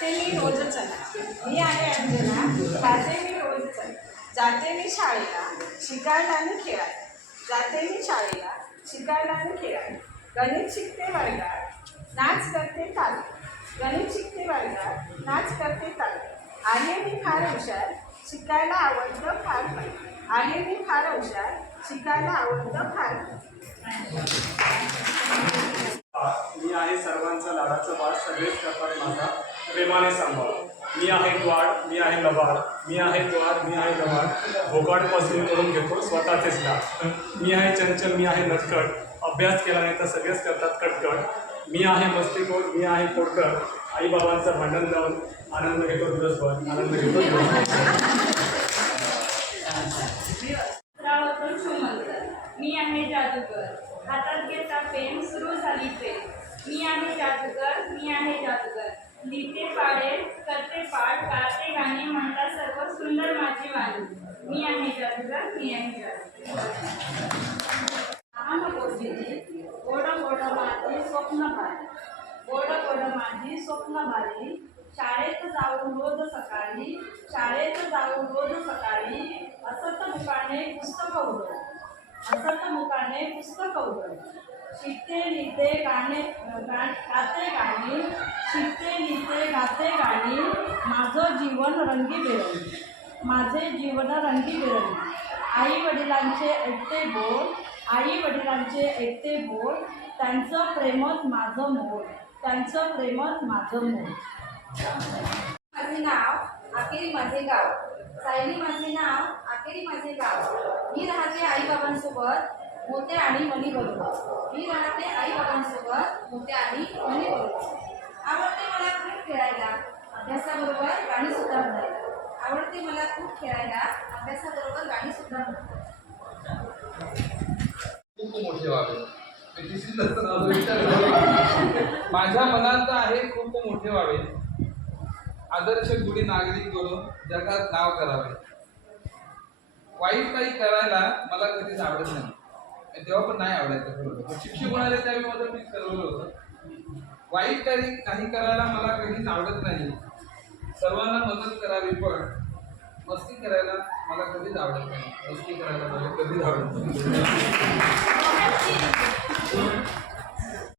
जाते मी रोज चला. मी आहे अंजना. जाते मी रोज चला. जाते मी शाळेला शिकायला आणि खेळायला. जाते मी शाळेला शिकायला आणि खेळायला. गणित शिकते वर्गात नाच करते तालीम. गणित शिकते वर्गात नाच करते तालीम. आहे मी फार हुशार शिकायला आवडतं फार फार. आहे मी फार हुशार शिकायला आवडतं फार. मी आहे सर्वांचा लाडाचा बाळ. सगळेच करतात माझा प्रेमाने सांभाळ. मी आहे द्वार मी आहे लबाड. मी आहे द्वार मी आहे लबाड. भोगाड पसरून करून घेतो स्वतःचेच लाड. मी आहे चंचल मी आहे नटखट. अभ्यास केला नाही तर सगळेच करतात कटकट. मी आहे मस्तीखोर मी आहे खोडकर. आईबाबांचं भांडण लावून आनंद घेतो दिवसभर. आनंद घेतो दिवसभर. मी आहे जादूगर. हातात घेता पेन सुरू झाली ट्रेन. मी आहे जादूगर मी आहे जादूगर. लिहिते पाडे करते पाठ गाते गाणे म्हणता सर्व सुंदर माझी वाणी. मी आहे जादूगर मी आहे जादूगर. गोड गोड माझी स्वप्न भारी. गोड गोड माझी स्वप्न भारी. शाळेत जाऊन रोज सकाळी शाळेत जाऊन रोज सकाळी असत मुखाने पुस्तक उघड. असत मुखाने पुस्तक उघड. शिकते लिहिते गाणे गाते गाणी. शिकते लिहिते गाते गाणी. माझं जीवन रंगीबेरंगी. माझे जीवन रंगीबेरंगी. आई वडिलांचे ऐकते बोल. आई वडिलांचे ऐकते बोल. त्यांचं प्रेमच माझं मोल. त्यांचं प्रेमच माझं मोल. माझे नाव आखेरी माझे गाव. सायली माझे नाव आखेरी माझे गाव. मी राहते आईबाबांसोबत मोते आणि मणी बरोबर. मी राहते आईबाबांसोबत मोते आणि मणी बरोबर. आवडते मला खूप खेळायला अभ्यासाबरोबर गाणी सुद्धा म्हणायला. आवडते मला खूप खेळायला अभ्यासाबरोबर गाणी सुद्धा म्हणायला. खूप मोठे व्हावे. माझ्या मनात आहे खूप मोठे व्हावे. आदर्श गुढी नागरिक बनून जगात नाव करावे. वाईट काही करायला मला कधीच आवडत नाही. तेव्हा पण नाही आवडायचं खरं. शिक्षक म्हणाले त्यावेळी माझं मी ठरवलं होतं वाईट काही करायला मला कधीच आवडत नाही. सर्वांना मदत करावी पण मस्ती करायला मला कधीच आवडत नाही. मस्ती करायला मला कधीच आवडत नाही.